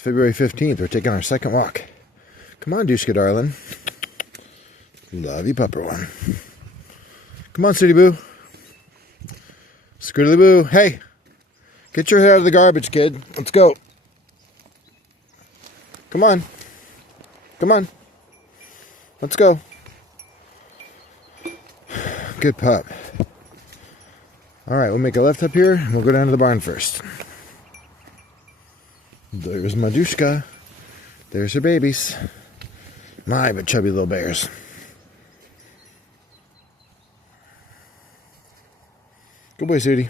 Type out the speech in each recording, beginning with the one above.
February 15th, we're taking our second walk. Come on, Dushka darling. Love you, pupper one. Come on, Sooty Boo. Scootily Boo. Hey, get your head out of the garbage, kid. Let's go. Come on. Come on. Let's go. Good pup. Alright, we'll make a left up here, and we'll go down to the barn first. There's Madushka. There's her babies. My, but chubby little bears. Good boy, Sooty.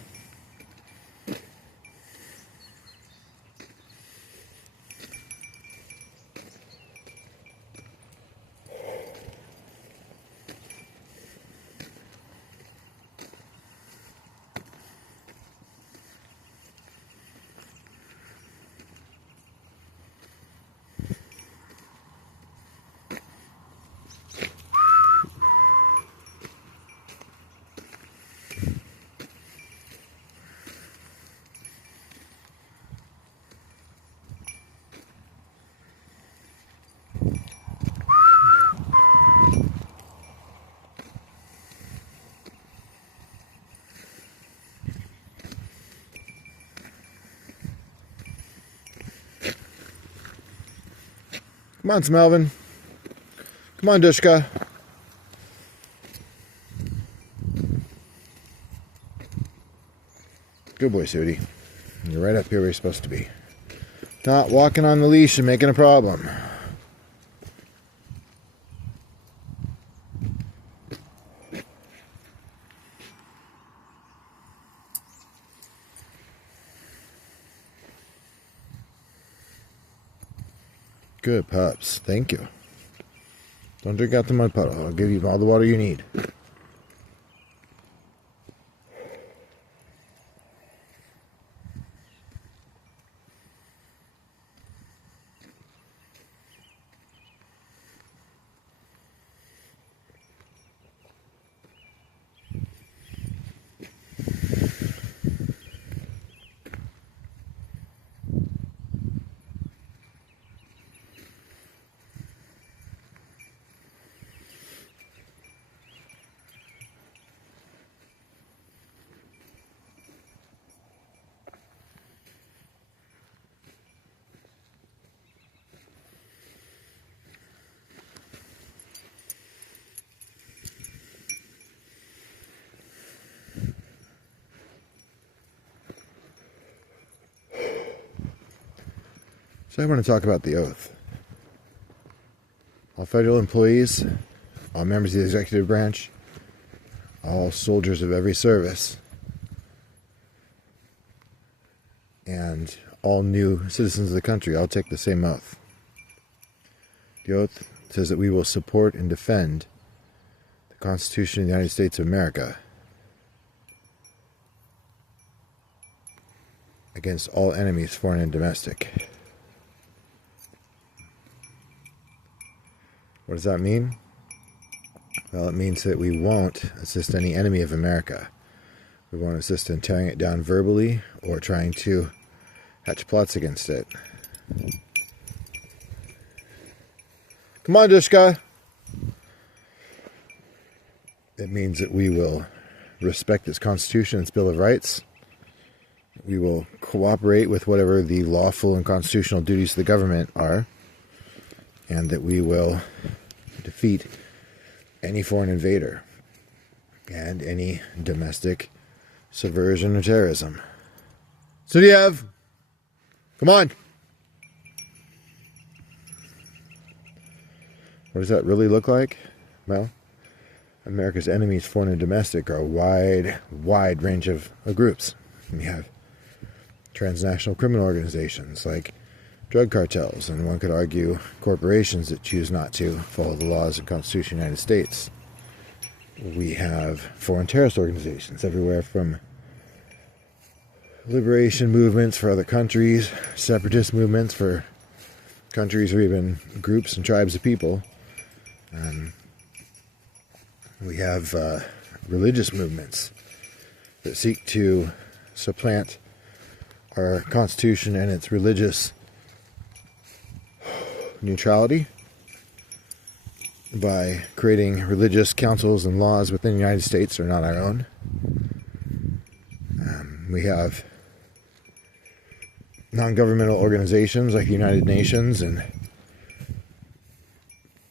Come on, Smelvin. Come on, Dushka. Good boy, Sooty. You're right up here where you're supposed to be. Not walking on the leash and making a problem. Good pups. Thank you. Don't drink out the mud puddle. I'll give you all the water you need. So I want to talk about the oath. All federal employees, all members of the executive branch, all soldiers of every service, and all new citizens of the country all take the same oath. The oath says that we will support and defend the Constitution of the United States of America against all enemies, foreign and domestic. What does that mean? Well, it means that we won't assist any enemy of America. We won't assist in tearing it down verbally or trying to hatch plots against it. Come on, Dushka. It means that we will respect its Constitution and its Bill of Rights. We will cooperate with whatever the lawful and constitutional duties of the government are. And that we will defeat any foreign invader and any domestic subversion or terrorism. Sudiev, come on. What does that really look like? Well, America's enemies, foreign and domestic, are a wide range of groups. We have transnational criminal organizations like drug cartels, and one could argue corporations that choose not to follow the laws and Constitution of the United States. We have foreign terrorist organizations everywhere from liberation movements for other countries, separatist movements for countries or even groups and tribes of people. We have religious movements that seek to supplant our Constitution and its religious neutrality by creating religious councils and laws within the United States that are not our own. We have non-governmental organizations like the United Nations, and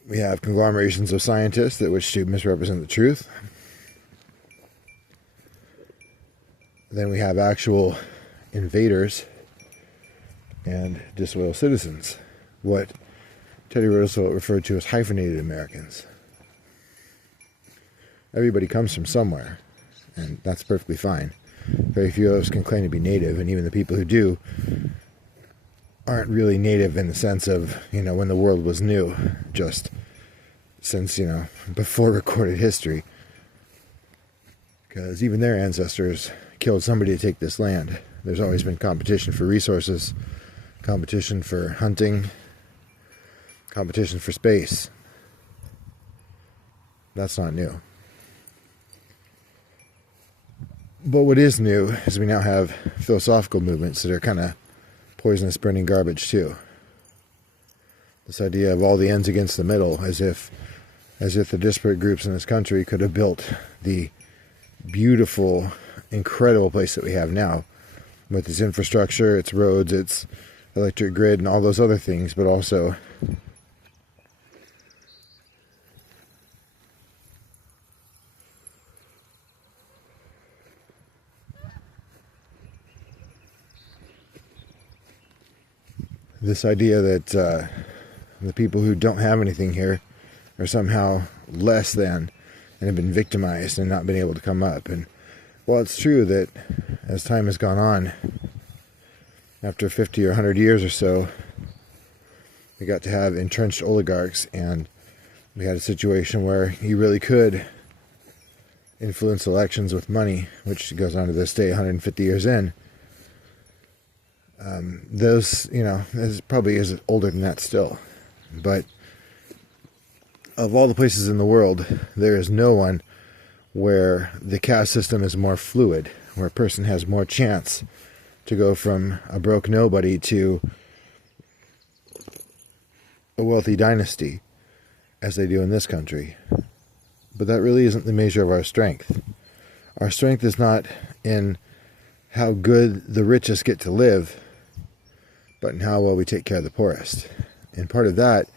we have conglomerations of scientists that wish to misrepresent the truth. Then we have actual invaders and disloyal citizens, what Teddy Roosevelt referred to as hyphenated Americans. Everybody comes from somewhere, and that's perfectly fine. Very few of us can claim to be native, and even the people who do aren't really native in the sense of, when the world was new, just since, before recorded history. Because even their ancestors killed somebody to take this land. There's always been competition for resources, competition for hunting, competition for space. That's not new. But what is new is we now have philosophical movements that are kind of poisonous, burning garbage too. This idea of all the ends against the middle, as if the disparate groups in this country could have built the beautiful, incredible place that we have now, with its infrastructure, its roads, its electric grid, and all those other things, but also this idea that the people who don't have anything here are somehow less than and have been victimized and not been able to come up. And while it's true that as time has gone on, after 50 or 100 years or so, we got to have entrenched oligarchs, and we had a situation where you really could influence elections with money, which goes on to this day, 150 years in. This probably is older than that still. But of all the places in the world, there is no one where the caste system is more fluid, where a person has more chance to go from a broke nobody to a wealthy dynasty, as they do in this country. But that really isn't the measure of our strength. Our strength is not in how good the richest get to live, but in how well we take care of the poorest. And part of that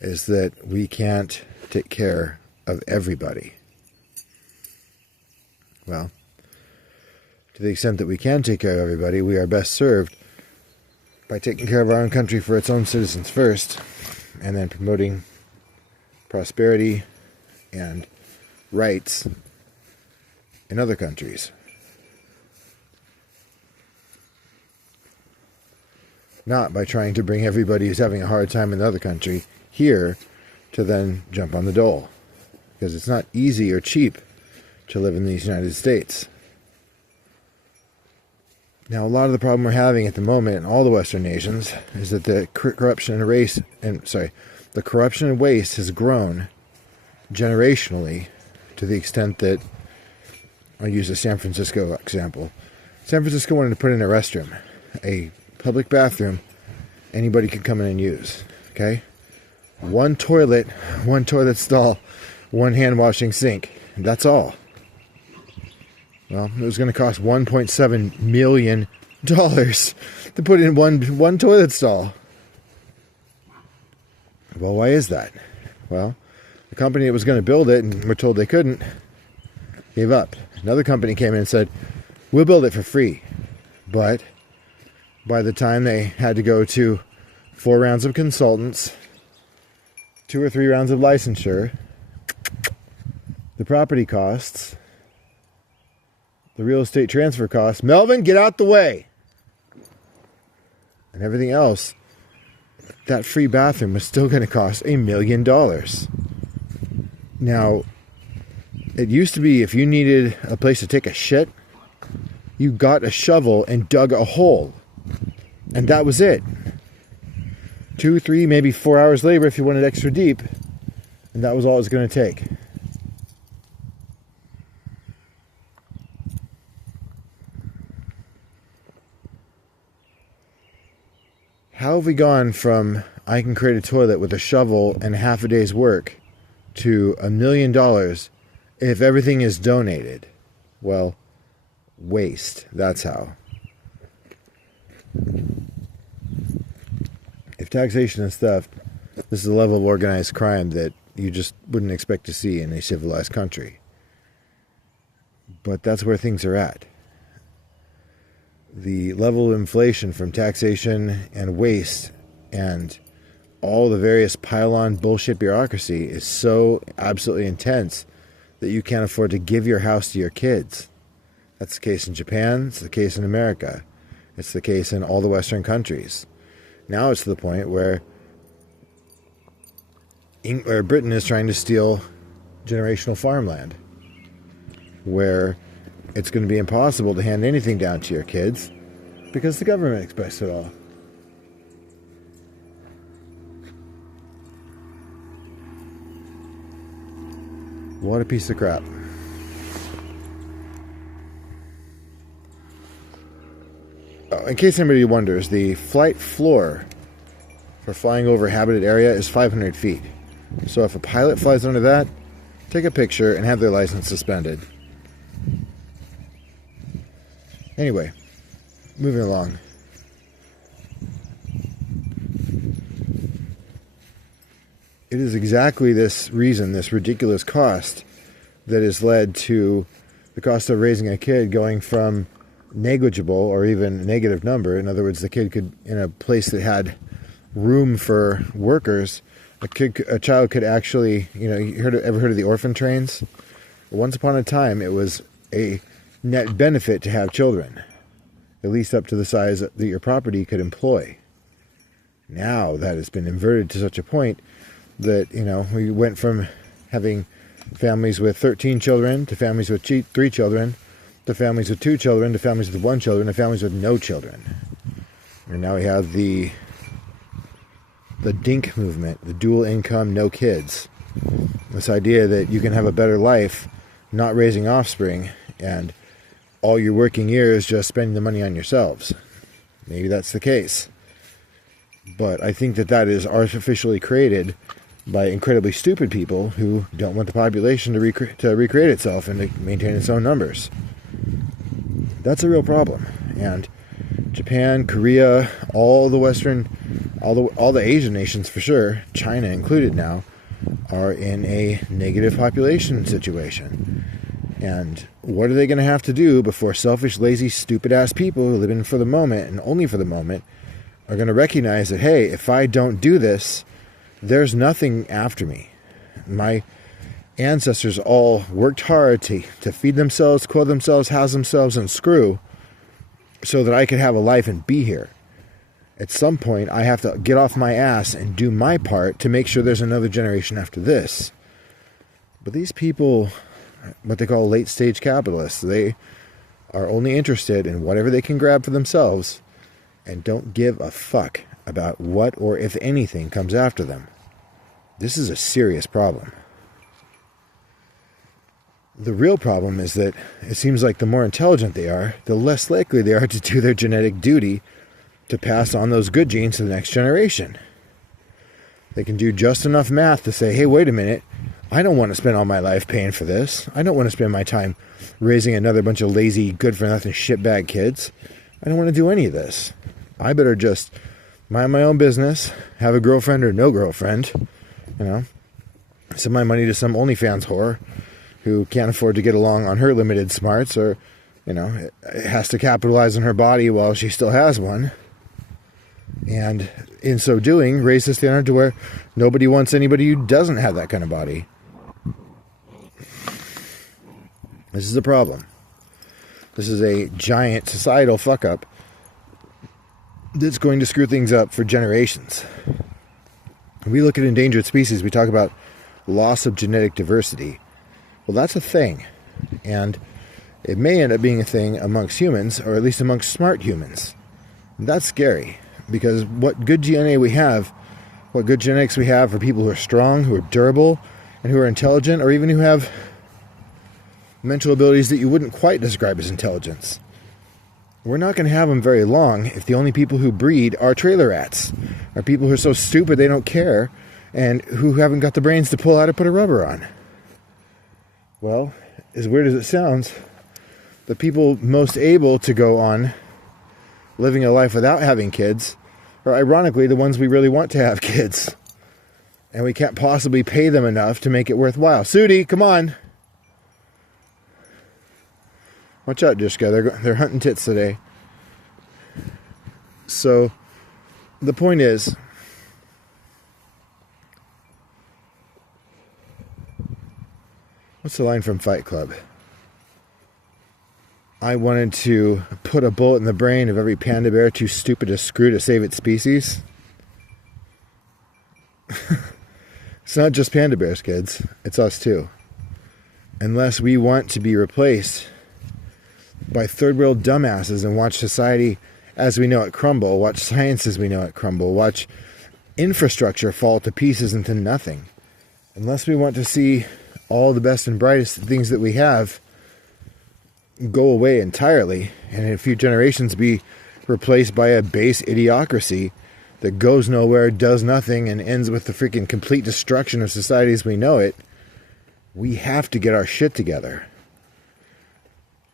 is that we can't take care of everybody. Well, to the extent that we can take care of everybody, we are best served by taking care of our own country for its own citizens first, and then promoting prosperity and rights in other countries. Not by trying to bring everybody who's having a hard time in the other country here to then jump on the dole. Because it's not easy or cheap to live in the United States. Now, a lot of the problem we're having at the moment in all the Western nations is that the corruption and waste has grown generationally to the extent that, I'll use a San Francisco example. San Francisco wanted to put in a restroom, a public bathroom anybody could come in and use. Okay? One toilet stall, one hand washing sink. That's all. Well, it was going to cost $1.7 million to put in one toilet stall. Well, why is that? Well, the company that was going to build it and were told they couldn't gave up. Another company came in and said, we'll build it for free. But by the time they had to go to 4 rounds of consultants, 2 or 3 rounds of licensure, the property costs, the real estate transfer costs, Melvin, get out the way, and everything else, that free bathroom was still going to cost $1 million. Now, it used to be if you needed a place to take a shit, you got a shovel and dug a hole. And that was it. 2, 3, maybe 4 hours labor if you wanted extra deep. And that was all it was going to take. How have we gone from I can create a toilet with a shovel and half a day's work to $1 million if everything is donated. Well, waste. That's how. If taxation is theft, this is a level of organized crime that you just wouldn't expect to see in a civilized country. But that's where things are at. The level of inflation from taxation and waste and all the various pile-on bullshit bureaucracy is so absolutely intense that you can't afford to give your house to your kids. That's the case in Japan. It's the case in America. It's the case in all the Western countries. Now it's to the point where Britain is trying to steal generational farmland, where it's going to be impossible to hand anything down to your kids because the government expects it all. What a piece of crap. Oh, in case anybody wonders, the flight floor for flying over a habited area is 500 feet. So if a pilot flies under that, take a picture and have their license suspended. Anyway, moving along. It is exactly this reason, this ridiculous cost, that has led to the cost of raising a kid going from negligible or even negative number. In other words, the kid could, in a place that had room for workers, a child could actually, ever heard of the orphan trains? Once upon a time, it was a net benefit to have children, at least up to the size that your property could employ. Now that has been inverted to such a point that, we went from having families with 13 children to families with 3 children to families with 2 children to families with 1 children to families with no children. And now we have the DINK movement, the dual income, no kids. This idea that you can have a better life not raising offspring and all your working years just spending the money on yourselves. Maybe that's the case. But I think that is artificially created by incredibly stupid people who don't want the population to recreate itself and to maintain its own numbers. That's a real problem. And Japan, Korea, all the Asian nations for sure, China included now, are in a negative population situation. And what are they going to have to do before selfish, lazy, stupid-ass people who live in for the moment and only for the moment are going to recognize that, hey, if I don't do this, there's nothing after me. My ancestors all worked hard to feed themselves, clothe themselves, house themselves, and screw so that I could have a life and be here. At some point, I have to get off my ass and do my part to make sure there's another generation after this. But these people, what they call late-stage capitalists, they are only interested in whatever they can grab for themselves and don't give a fuck about what or if anything comes after them. This is a serious problem. The real problem is that it seems like the more intelligent they are, the less likely they are to do their genetic duty to pass on those good genes to the next generation. They can do just enough math to say, hey, wait a minute, I don't want to spend all my life paying for this. I don't want to spend my time raising another bunch of lazy, good-for-nothing shitbag kids. I don't want to do any of this. I better just mind my own business, have a girlfriend or no girlfriend, send my money to some OnlyFans whore who can't afford to get along on her limited smarts or, has to capitalize on her body while she still has one. And in so doing, raise the standard to where nobody wants anybody who doesn't have that kind of body. This is a problem. This is a giant societal fuck-up that's going to screw things up for generations. When we look at endangered species, we talk about loss of genetic diversity. Well, that's a thing. And it may end up being a thing amongst humans, or at least amongst smart humans. That's scary, because what good DNA we have, what good genetics we have for people who are strong, who are durable, and who are intelligent, or even who have mental abilities that you wouldn't quite describe as intelligence. we're not going to have them very long if the only people who breed are trailer rats, are people who are so stupid they don't care, and who haven't got the brains to pull out or put a rubber on. Well, as weird as it sounds, the people most able to go on living a life without having kids are ironically the ones we really want to have kids. And we can't possibly pay them enough to make it worthwhile. Sudi, come on. Watch out, Dishka. They're hunting tits today. So, the point is, what's the line from Fight Club? I wanted to put a bullet in the brain of every panda bear too stupid to screw to save its species. It's not just panda bears, kids. It's us too. Unless we want to be replaced by third world dumbasses and watch society as we know it crumble, watch science as we know it crumble, watch infrastructure fall to pieces into nothing. Unless we want to see all the best and brightest things that we have go away entirely, and in a few generations be replaced by a base idiocracy that goes nowhere, does nothing, and ends with the freaking complete destruction of society as we know it, we have to get our shit together.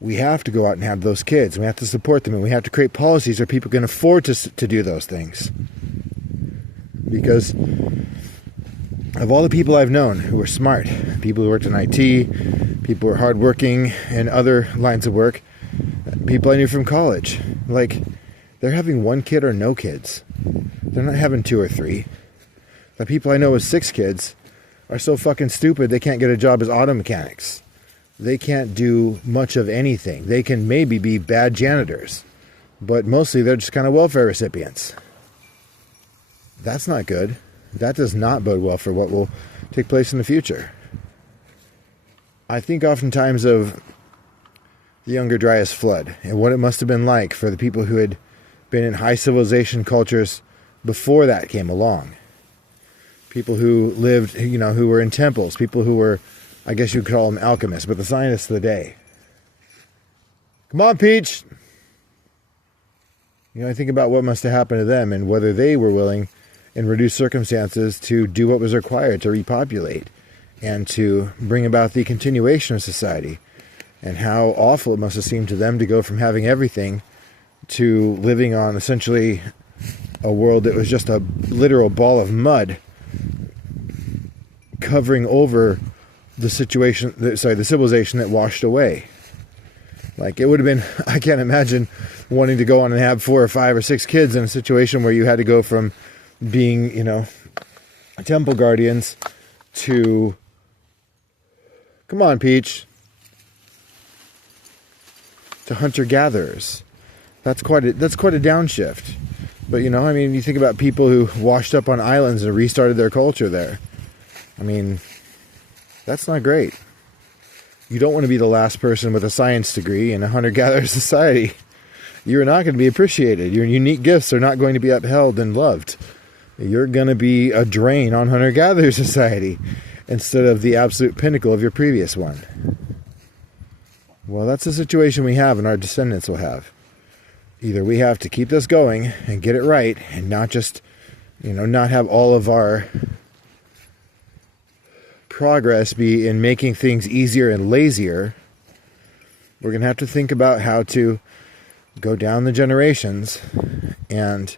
We have to go out and have those kids. We have to support them, and we have to create policies where people can afford to do those things. Because of all the people I've known who are smart, people who worked in IT, people who are hardworking in other lines of work, people I knew from college, like, they're having one kid or no kids. They're not having 2 or 3. The people I know with 6 kids are so fucking stupid they can't get a job as auto mechanics. They can't do much of anything. They can maybe be bad janitors, but mostly they're just kind of welfare recipients. That's not good. That does not bode well for what will take place in the future. I think oftentimes of the Younger Dryas flood and what it must have been like for the people who had been in high civilization cultures before that came along. People who lived, who were in temples, people who were, I guess you could call them alchemists, but the scientists of the day. Come on, Peach! I think about what must have happened to them and whether they were willing in reduced circumstances to do what was required to repopulate and to bring about the continuation of society, and how awful it must have seemed to them to go from having everything to living on essentially a world that was just a literal ball of mud covering over the civilization that washed away. Like, it would have been, I can't imagine wanting to go on and have 4 or 5 or 6 kids in a situation where you had to go from being, temple guardians to, come on, Peach, to hunter-gatherers. That's quite a downshift. But, you think about people who washed up on islands and restarted their culture there. That's not great. You don't want to be the last person with a science degree in a hunter-gatherer society. You're not going to be appreciated. Your unique gifts are not going to be upheld and loved. You're going to be a drain on hunter-gatherer society instead of the absolute pinnacle of your previous one. Well, that's the situation we have and our descendants will have. Either we have to keep this going and get it right and not just, not have all of our progress be in making things easier and lazier. We're going to have to think about how to go down the generations and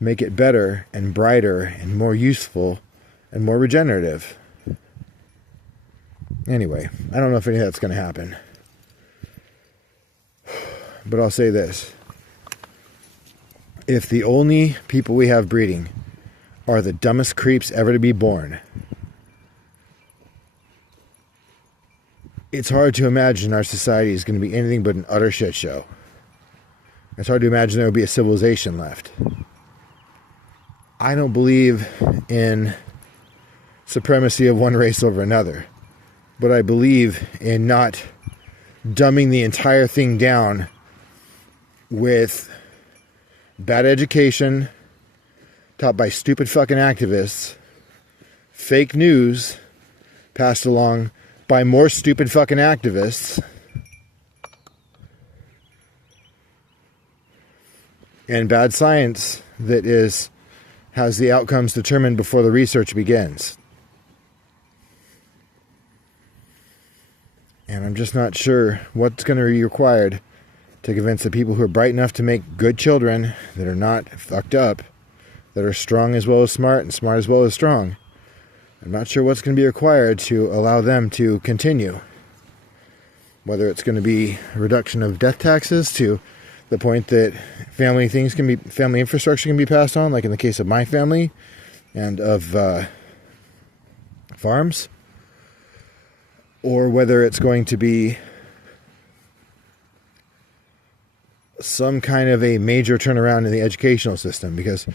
make it better and brighter and more useful and more regenerative. Anyway, I don't know if any of that's going to happen. But I'll say this. If the only people we have breeding are the dumbest creeps ever to be born, it's hard to imagine our society is going to be anything but an utter shit show. It's hard to imagine there will be a civilization left. I don't believe in supremacy of one race over another, but I believe in not dumbing the entire thing down with bad education taught by stupid fucking activists, fake news passed along by more stupid fucking activists, and bad science that has the outcomes determined before the research begins. And I'm just not sure what's going to be required to convince the people who are bright enough to make good children that are not fucked up, that are strong as well as smart and smart as well as strong. I'm not sure what's going to be required to allow them to continue. Whether it's going to be a reduction of death taxes to the point that family infrastructure can be passed on, like in the case of my family and of farms, or whether it's going to be some kind of a major turnaround in the educational system, because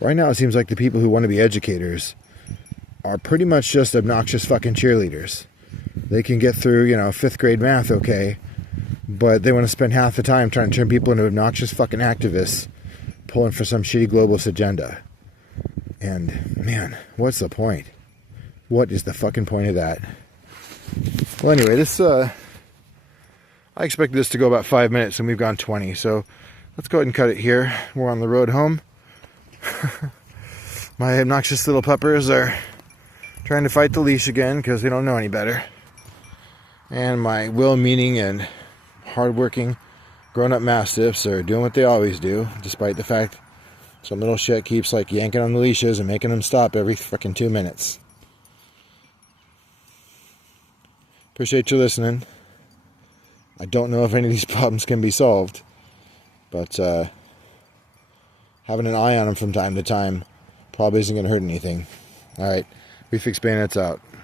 right now it seems like the people who want to be educators are pretty much just obnoxious fucking cheerleaders. They can get through, 5th grade math okay, but they want to spend half the time trying to turn people into obnoxious fucking activists pulling for some shitty globalist agenda. And, man, what's the point? What is the fucking point of that? Well, anyway, I expected this to go about 5 minutes, and we've gone 20, so let's go ahead and cut it here. We're on the road home. My obnoxious little puppers are trying to fight the leash again because they don't know any better. And my well-meaning and hard-working grown-up mastiffs are doing what they always do, despite the fact some little shit keeps yanking on the leashes and making them stop every fucking 2 minutes. Appreciate you listening. I don't know if any of these problems can be solved, but having an eye on them from time to time probably isn't going to hurt anything. Alright, Wefix Bayonets out.